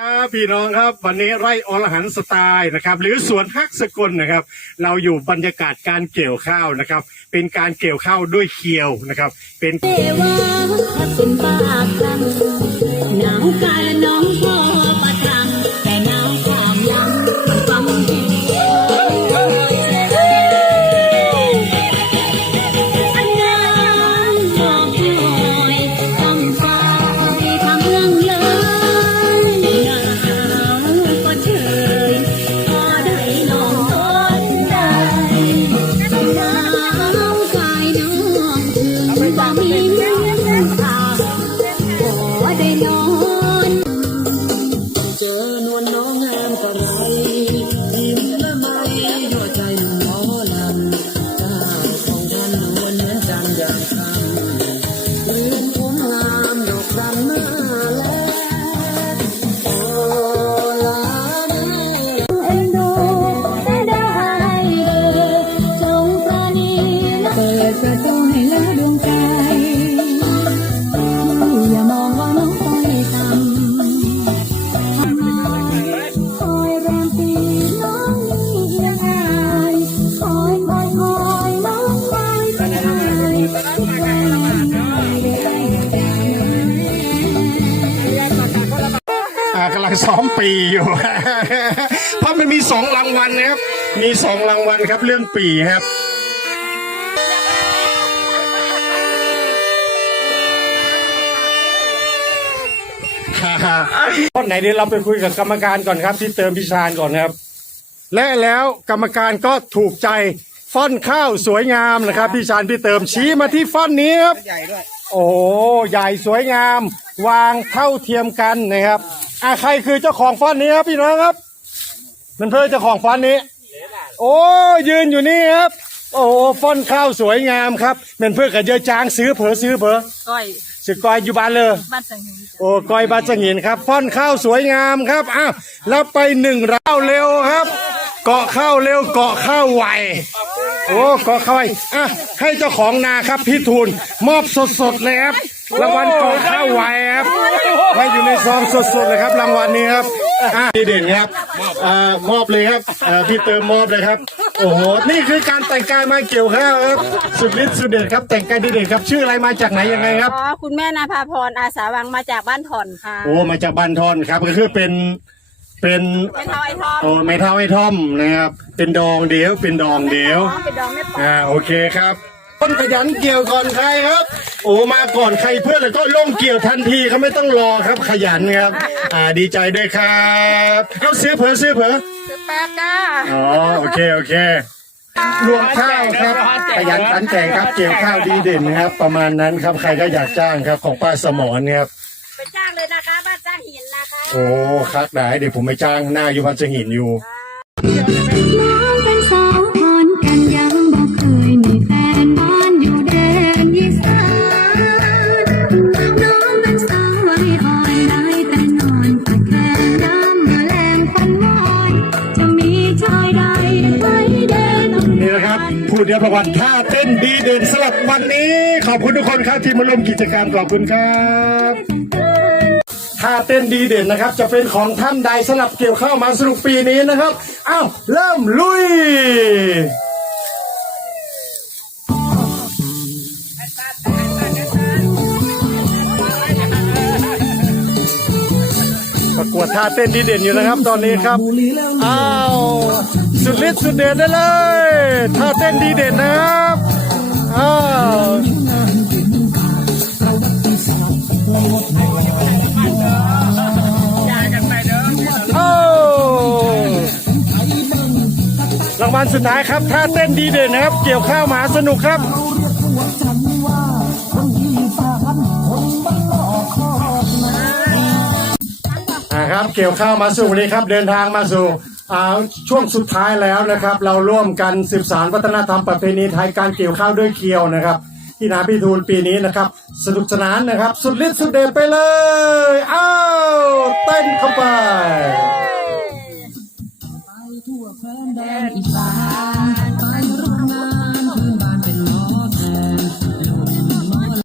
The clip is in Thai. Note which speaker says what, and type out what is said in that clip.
Speaker 1: ครับพี่น้องครับวันนี้ไร่อรหันสไตล์นะครับหรือสวนฮักสกลนะครับ เราอยู่บรรยากาศการเกี่ยวข้าวนะครับ เป็นการเกี่ยวข้าวด้วยเคียวนะครับ เป็น
Speaker 2: เทวาเป็นบ้าคลั่ง อนว
Speaker 1: ซ้อมปีอยู่ เพราะมันมีสองรางวัลนะครับ มีสองรางวัลครับเรื่องปีครับข้อไหนเดี๋ยวเราไปคุยกับกรรมการก่อนครับ ที่เติมพิชานก่อนนะครับ และแล้วกรรมการก็ถูกใจฟ่อนข้าวสวยงามนะครับพี่ชานพี่เติมชี้มาที่ฟ่อนนี้ครับ
Speaker 3: ใหญ่ด้วย
Speaker 1: โอ้โหใหญ่สวยงาม วางเท่าเทียมกันนะครับอะใครคือเจ้าของฟ่อนนี้ครับพี่น้องครับ มันเพื่อเจ้าของฟ่อนนี้ โอ้ยืนอยู่นี่ครับ โอ้ฟ่อนข้าวสวยงามครับเป็นเพื่อกับเยอะจางซื้อเผลอซื้อเผลอ
Speaker 4: ก้อย
Speaker 1: ซื้อกอยอยู่บ้านเลย
Speaker 4: บ้านสังหิน
Speaker 1: โอ้กอยบาสงินครับฟ่อนข้าวสวยงามครับอ้าวรับไปหนึ่งราวเร็วครับ เกาะข้าวเร็วเกาะข้าวไว โอ้เกาะข้าวไวอะให้เจ้าของนาครับพี่ทูลมอบสดๆเลยครับรางวัลเกาะข้าวไวครับไว้อยู่ในซองสดๆเลยครับ รางวัลนี้ครับอะดีเด่นครับอ่ามอบเลยครับอ่าพี่เติมมอบเลยครับ โอ้โหนี่คือการแต่งกายมาเกี่ยวข้าวครับสุดฤทธิ์สุดเด็ดครับ แต่งกายดีเด่นครับ ชื่ออะไรมาจากไหนยังไงครับ
Speaker 4: อ๋อคุณแม่นาภาพรอาสาวังมาจากบ้านถ่อนค่ะ
Speaker 1: โอ้มาจากบันทอนครับก็คือเป็น เป็น
Speaker 4: เป็นเท้าไอ้ทอม
Speaker 1: โอ้ไม่เท่าไอ้ท่อมนะครับ เป็นดองเดียว เป็นดองเดียว
Speaker 4: อ๋อเป็นดองแม่ปอง
Speaker 1: อ่าโอเคครับ ต้นขยันเกี่ยวก่อนใครครับ โอ้มาก่อนใครเพื่อนเลยก็ลงเกี่ยวทันทีเขาไม่ต้องรอครับขยันครับ อ่าดีใจด้วยครับเอาซื้อเผลอซื้อเผลอ
Speaker 4: คือแป๊กจ้า
Speaker 1: อ๋อโอเคโอเค รวมข้าวครับขยันขันแข่งครับเกี่ยวข้าวดีเด่นนะครับ ประมาณนั้นครับใครก็อยากจ้างครับของป้าสมรเนี่ยครับา
Speaker 4: นจ้างหินนะคะ
Speaker 1: โอ้คักได้เดี๋ยวผมไปจ้างหน้าอยู่พันจะหินอยู่
Speaker 2: น้องเป็นสาวขอนแกันยังบอกเคยมีแฟนบ้านอยู่แดนอีสานน้องเป็นสาวไว้อ่อนได้แต่นอนตักแค่น้ำแมลงควันมอยจะมีชายใดไว้เดินออก
Speaker 1: นี่นะครับผู้เดียวประวัติท่าเต้นดีเด่นสำหรับวันนี้ ขอบคุณทุกคนครับที่มาร่วมกิจกรรมขอบคุณครับ ท่าเต้นดีเด่นนะครับ จะเป็นของท่านใดสำหรับเกี่ยวข้าวมาสนุกปีนี้นะครับอ้าวเริ่มลุยประกวดท่าเต้นดีเด่นอยู่นะครับ ตอนนี้ครับอ้าวสุดฤทธิ์สุดเด่นได้เลยท่าเต้นดีเด่นนะครับอ้าวางวัลสุดท้ายครับท่าเต้นดีเด่นนะครับ เกี่ยวข้าวมหาสนุกครับครับเกี่ยวข้าวมาสู่วันนี้ครับเดินทางมาสู่ช่วงสุดท้ายแล้วนะครับ เราร่วมกันสืบสารวัฒนธรรมประเพณีไทยการเกี่ยวข้าวด้วยเคียวนะครับ ที่นาพิทูลปีนี้นะครับ สนุกสนานนะครับ สุดฤทธิ์สุดเดชไปเลย อ้าวเต้นเข้าไป